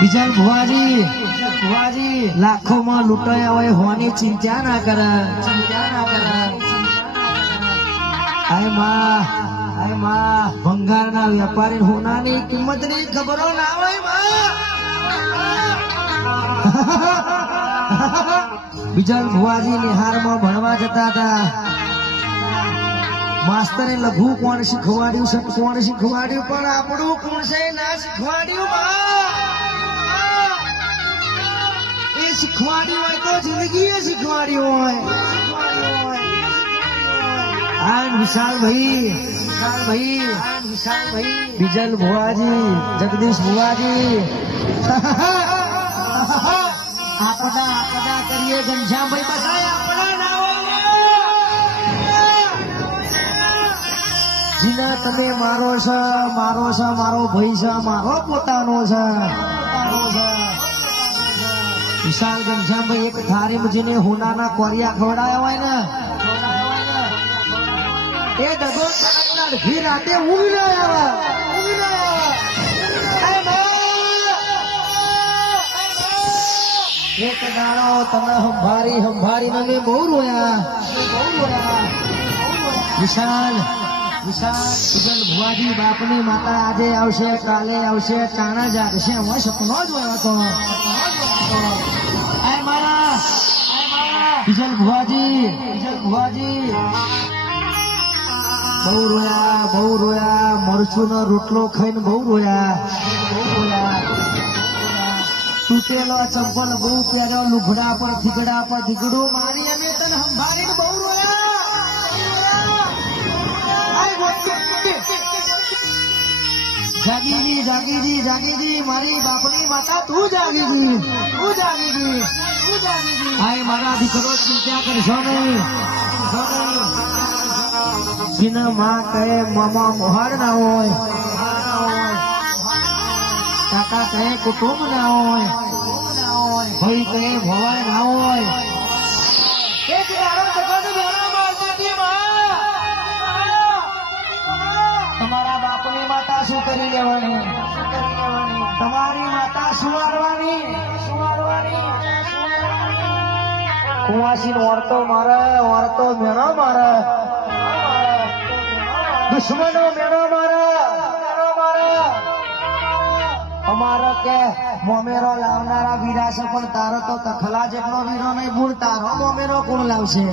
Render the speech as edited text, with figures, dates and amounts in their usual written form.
વિજલ ભુવાજી લાખોમાં લૂંટાયા હોય હોવાની ચિંતા ના કરે. આય માં ભંગારના વેપારી હોનાની કિંમતની ખબરો ના હોય માં. વિજલ ભુવાજી નિહારમાં ભણવા જતા હતા. માસ્તરે લઘુ કોણ શીખવાડ્યું છે, કોણ શીખવાડ્યું, પણ આપણું કોણ છે ના શીખવાડ્યું માં. એ શીખવાડ્યું હોય તો જિંદગી એ શીખવાડ્યું હોય. વિશાલભાઈ વિજલ ભુવાજી, જગદીશ ભુવાજી આપડા કરીએ. ઘનશ્યામભાઈ બધાય આપડા ના હોય. જીના તમે મારો છે, મારો ભાઈ છે, મારો પોતાનો છે. વિશાલ ઘનશ્યામભાઈ એક થારી મુજીને હોનાના કોરિયા ખવડાયા હોય ને એ ડગો ઘી રાતે ઊંઘ ના આવે. એક દાડો તને હંભારી ને બહુ રોયા. વિશાલ વિજલ ભુવાજી બાપની માતા આજે આવશે, કાલે આવશે, ચાણા જાગશે. અમે સપનો જ હોય તો વિજલ ભુવાજી બહુ રોયા. મરચું નો રોટલો ખાઈને બહુ રોયા. તૂટેલો ચંપલ બહુ પહેર્યો, લુગડા પર થીગડા પર થીગડું મારી અમે તને સંભાળીને બહુ રોયા. જાગીજી મારી બાપની માતા તું જાગી ગઈ. આય મારા દીકરો ચિંતા કરશો નહીં. જેના માં કહે મામા મોહાર ના હોય, કાકા કહે કુટુંબ ના હોય, ભાઈ કહે ભવાય ના હોય. તમારા બાપની માતા શું કરી લેવાની? તમારી માતા સુવારવાની. કુવાસી ઓરતો મારે, ઓરતો મેળો મારે, દુશ્મનો મેળો મારે. અમારો કે મોમેરો લાવનારા વીરા છે, પણ તારો તો તખલા જેટલો વીરો નહીં. ગુણ તારો મોમેરો કોણ લાવશે?